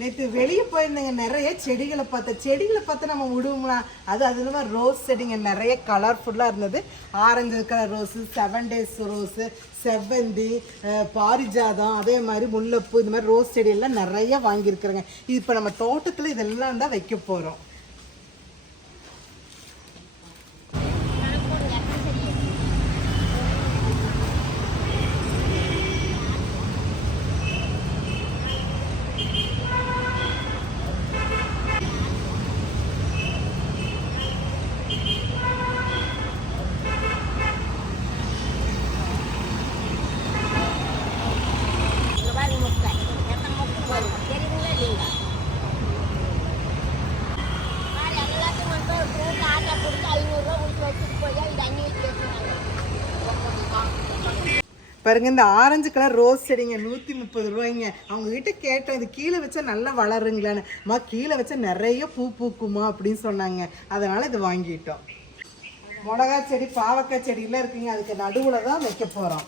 நேற்று வெளியே போயிருந்தேங்க நிறைய செடிகளை பார்த்தேன் செடிகளை பார்த்து நம்ம விடுவோம்னா அது அது இல்லாமல் ரோஸ் செடிங்க நிறைய கலர்ஃபுல்லாக இருந்தது. Orange colour rose seven days rose செவ்வந்தி பாரிஜாதம் அதே மாதிரி முல்லைப்பூ இந்த மாதிரி ரோஸ் செடியெல்லாம் நிறைய வாங்கியிருக்கிறேங்க. இப்போ நம்ம தோட்டத்தில் இதெல்லாம் தான் வைக்க போகிறோம் இங்க பாருங்க முட்டை எத்தனை முட்டை வரும் தெரியுங்களா இல்லைங்களா பாரு, எல்லாத்தையும் வந்து ஒரு கூட்டு ஆட்டை கொடுத்து ஐநூறுரூவா கொடுத்து வச்சுட்டு போய் இது அஞ்சு வச்சு வச்சுருவாங்க பாருங்க இந்த ஆரஞ்சு கலர் ரோஸ் செடிங்க நூற்றி முப்பது ரூபாய்ங்க. அவங்க கிட்ட கேட்டோம் இது கீழே வச்சா நல்லா வளருங்களான்னு. அம்மா கீழே வச்சா நிறைய பூ பூக்குமா? அப்படின்னு சொன்னாங்க. அதனால இது வாங்கிட்டோம். மிளகா செடி பாவக்காய் செடியெல்லாம் இருக்குங்க அதுக்கு நடுவில் தான் வைக்க போகிறோம்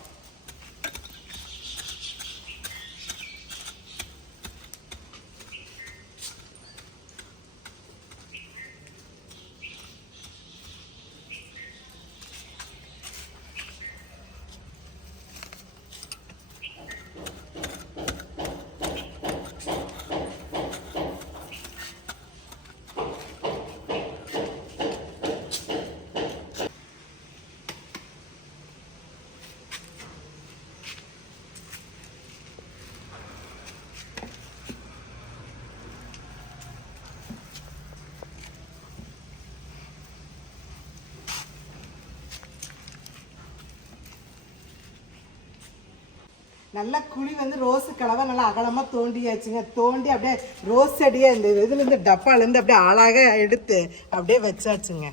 நல்லா குழி வந்து ரோஸு கலவை நல்லா அகலமாக தோண்டியாச்சுங்க. தோண்டி அப்படியே ரோஸ் செடியாக இந்த இதுலேருந்து டப்பாலேருந்து அப்படியே அழகாக எடுத்து அப்படியே வச்சாச்சுங்க.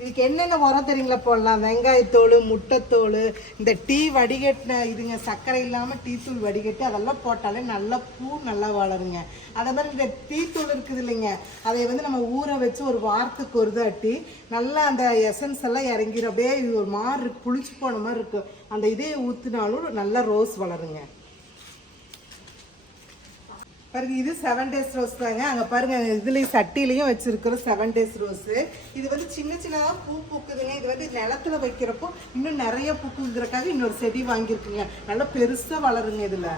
இதுக்கு என்னென்ன உரம் தெரியுங்களா? போடலாம். வெங்காயத்தோல் முட்டைத்தோல் இந்த டீ வடிகட்டின இதுங்க சர்க்கரை இல்லாமல் டீ தூள் வடிகட்டி அதெல்லாம் போட்டாலே நல்லா பூ நல்லா வளருங்க. அதே மாதிரி இந்த டீ தூள் இருக்குது இல்லைங்க அதை வந்து நம்ம ஊற வச்சு ஒரு வாரத்துக்கு ஒரு தாட்டி நல்லா அந்த எசன்ஸ் எல்லாம் இறங்கிற அப்படியே இது ஒரு மாதிரி புளிச்சு போன மாதிரி இருக்கும். அந்த இதே ஊற்றினாலும் நல்லா ரோஸ் வளருங்க. பாருங்க இது செவன் டேஸ் ரோஸ் தாங்க. அங்கே பாருங்க இதுலேயும் சட்டிலையும் வச்சிருக்கிறோம் செவன் டேஸ் ரோஸு இது வந்து சின்ன சின்னதாக பூ பூக்குதுங்க. இது வந்து நிலத்துல வைக்கிறப்போ இன்னும் நிறைய பூக்குங்கிறக்காக இன்னொரு செடி வாங்கியிருக்குங்க. நல்லா பெருசாக வளருங்க இதில்.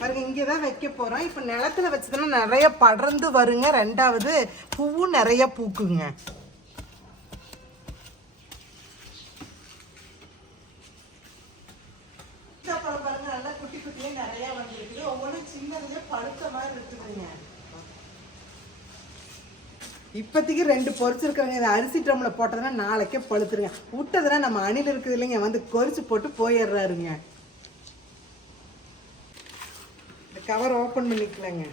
பாருங்க இங்கே தான் வைக்க போகிறோம் இப்போ நிலத்துல வச்சதுன்னா நிறைய படர்ந்து வருங்க. ரெண்டாவது பூவும் நிறைய பூக்குங்க சீத்தாப்பழம் பாருங்க நல்லா குட்டி குட்டியே நிறைய வந்துருக்குது ஒவ்வொன்றும் சின்னதுலேயே பழுத்த மாதிரி இருக்குதுங்க. இப்போதைக்கு ரெண்டு பொரிச்சிருக்கிறவங்க இந்த அரிசி ட்ரம்மில் போட்டதுன்னா நாளைக்கே பழுத்துருங்க. விட்டதுன்னா நம்ம அணில் இருக்குது இல்லைங்க வந்து கொறிச்சு போட்டு போயிடுறாருங்க. இந்த கவர் ஓப்பன் பண்ணிக்கலாங்க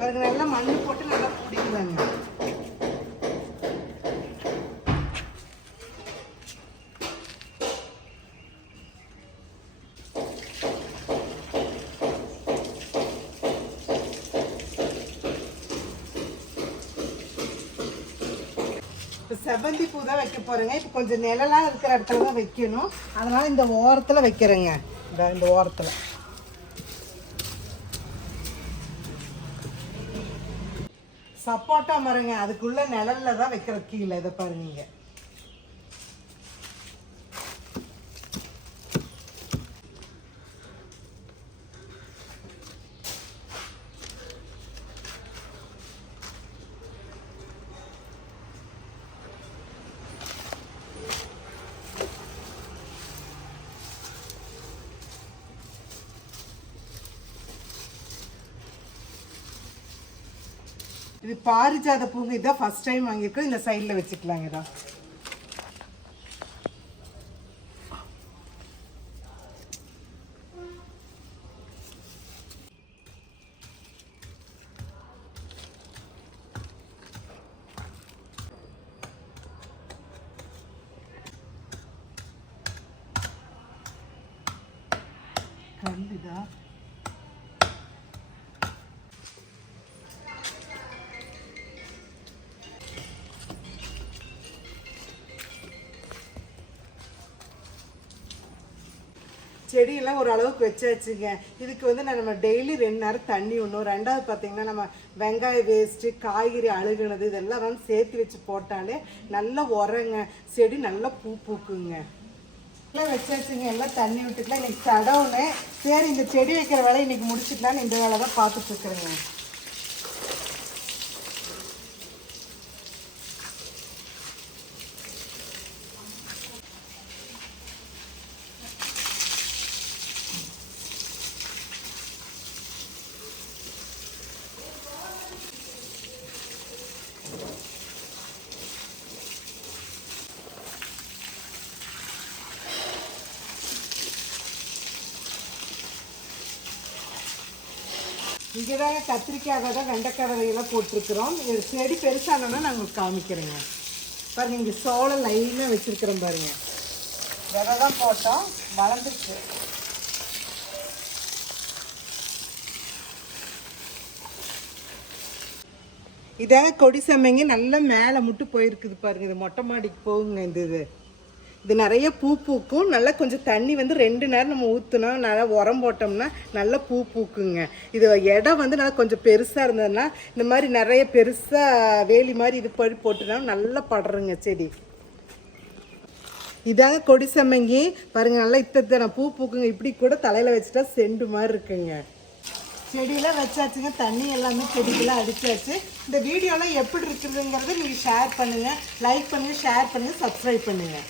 பாருங்க நல்லா மண்ணு போட்டு நல்லா பிடிக்கலாங்க செவ்வந்தி பூ தான் வைக்க போகிறேங்க இப்போ கொஞ்சம் நிழலாக இருக்கிற இடத்துல தான் வைக்கணும். அதனால் இந்த ஓரத்தில் வைக்கிறேங்க. இந்த இந்த ஓரத்தில். சப்போட்டா மரங்க அதுக்குள்ள நிழல்ல தான் வைக்கிற கீழே இதை பாருங்க இது பாரிஜாத பூங்க இதான் ஃபர்ஸ்ட் டைம் வாங்கியிருக்கோம். இந்த சைடில் வச்சுக்கலாங்க இதான் கல்லுதா செடியெல்லாம் ஒரு அளவுக்கு வச்சாச்சுங்க. இதுக்கு வந்து நான் நம்ம டெய்லி ரெண்டு நேரம் தண்ணி விடணும் ரெண்டாவது பார்த்தீங்கன்னா நம்ம வெங்காய வேஸ்ட்டு காய்கறி அழுகுனது இதெல்லாம் வந்து சேர்த்து வச்சு போட்டாலே நல்லா உரங்க செடி நல்லா பூ பூக்குங்க. எல்லாம் வச்சாச்சுங்க. எல்லாம் தண்ணி விட்டுக்கலாம் இன்னைக்கு தடவுன்னு சரி இந்த செடி வைக்கிற வேலையை இன்னைக்கு முடிச்சுக்கலான்னு இந்த வேலை தான் பார்த்துட்டு இங்கே தாங்க கத்திரிக்காய் விதை வெண்டைக்காய் விதையெல்லாம் போட்டிருக்கிறோம். இது செடி பெருசானோன்னா நான் உங்களுக்கு காமிக்கிறேங்க. பாருங்க இங்கே சோளம் லைனாக வச்சுருக்கிறோம் பாருங்க. விதை தான் போட்டோம் வளர்ந்துருச்சு. இதாக கொடி செம்மைங்க நல்லா மேலே முட்டு போயிருக்குது பாருங்கள் இது மொட்டை மாடிக்கு போகுங்க இந்த இது. இது நிறைய பூ பூக்கும். நல்லா கொஞ்சம் தண்ணி வந்து ரெண்டு நேரம் நம்ம ஊற்றினா நல்லா உரம் போட்டோம்னா நல்லா பூ பூக்குங்க. இது இடம் வந்து நல்லா கொஞ்சம் பெருசாக இருந்ததுன்னா இந்த மாதிரி நிறைய பெருசாக வேலி மாதிரி இது படி போட்டுனா நல்லா படுறங்க செடி. இதாங்க கொடி சம்மங்கி பாருங்கள் நல்லா இத்தனை பூ பூக்குங்க. இப்படி கூட தலையில் வச்சுட்டா செண்டு மாதிரி இருக்குங்க. செடியெல்லாம் வச்சாச்சுங்க. தண்ணி எல்லாமே செடிக்கெல்லாம் அடிச்சாச்சு. இந்த வீடியோலாம் எப்படி இருக்குதுங்கிறத நீங்கள் ஷேர் பண்ணுங்கள் லைக் பண்ணுங்கள் ஷேர் பண்ணுங்கள் சப்ஸ்கிரைப் பண்ணுங்கள்